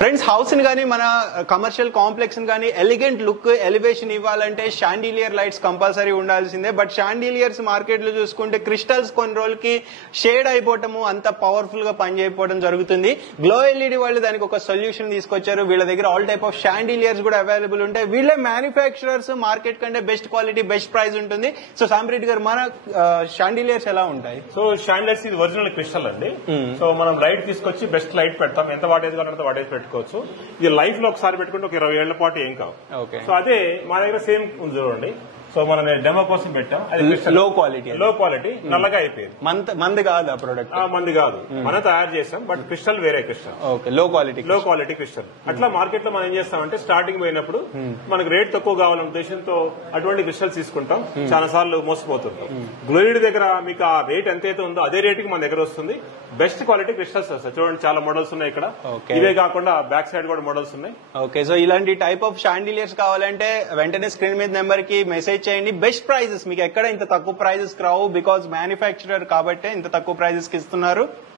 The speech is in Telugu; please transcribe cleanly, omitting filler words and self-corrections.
ఫ్రెండ్స్ హౌస్ ని కానీ మన కమర్షియల్ కాంప్లెక్స్ ని కానీ ఎలిగెంట్ లుక్ ఎలివేషన్ ఇవ్వాలంటే షాండిలియర్ లైట్స్ కంపల్సరీ ఉండాల్సిందే. బట్ షాండిలియర్స్ మార్కెట్ లో చూసుకుంటే క్రిస్టల్స్ కొన్ని రోజులకి షేడ్ అయిపోవటము, అంత పవర్ఫుల్ గా పనిచేయకపోవడం జరుగుతుంది. గ్లో ఎల్ఈడి వాళ్ళు దానికి ఒక సొల్యూషన్ తీసుకొచ్చారు. వీళ్ళ దగ్గర ఆల్ టైప్ ఆఫ్ షాండిలియర్స్ కూడా అవైలబుల్ ఉంటాయి. వీళ్ళే మ్యానుఫ్యాక్చరర్స్, మార్కెట్ కంటే బెస్ట్ క్వాలిటీ బెస్ట్ ప్రైస్ ఉంటుంది. సో సాంబ్రెడ్డి గారు, మన షాండిలియర్స్ ఎలా ఉంటాయి? సో షాండిలియర్స్ ఇది ఒరిజినల్ క్రిస్టల్ అండి. సో మనం లైట్ తీసుకొచ్చి బెస్ట్ లైట్ పెడతాం, ఎంత వాటేజ్ కావాలంటే వాటేజ్ పెట్టుకోవచ్చు. ఇది లైఫ్ లో ఒకసారి పెట్టుకుంటే ఒక 20 ఏళ్ల పాటు ఏం కావు. సో అదే మా దగ్గర సేమ్ ఉంది చూడండి. సో మనం డెమో కోసం పెట్టాం. అది లో క్వాలిటీ నల్లగా అయిపోయింది. మంది కాదు ఆ ప్రొడక్ట్, మంది కాదు, మనం తయారు చేస్తాం. బట్ క్రిస్టల్ వేరే క్రిస్టల్, లో క్వాలిటీ క్రిస్టల్. అట్లా మార్కెట్ లో మనం ఏం చేస్తామంటే స్టార్టింగ్ పోయినప్పుడు మనకు రేట్ తక్కువ కావాలనే ఉద్దేశంతో అటువంటి క్రిస్టల్స్ తీసుకుంటాం. చాలా సార్లు మోసపోతుంటాం. గ్లోయిడ్ దగ్గర మీకు ఆ రేట్ ఎంతైతే ఉందో అదే రేట్ కి మన దగ్గర వస్తుంది. బెస్ట్ క్వాలిటీ క్రిస్టల్స్ వస్తాయి. చూడండి, చాలా మోడల్స్ ఉన్నాయి ఇక్కడ. ఇవే కాకుండా బ్యాక్ సైడ్ కూడా మోడల్స్ ఉన్నాయి. ఓకే, సో ఇలాంటి టైప్ ఆఫ్ షాండిలియర్స్ కావాలంటే వెంటనే స్క్రీన్ మీద నెంబర్ కి మెసేజ్ చేయండి. బెస్ట్ ప్రైజెస్, మీకు ఎక్కడ ఇంత తక్కువ ప్రైజెస్ రావు, బికాజ్ మ్యానుఫ్యాక్చరర్ కాబట్టి ఇంత తక్కువ ప్రైజెస్ కి ఇస్తున్నారు.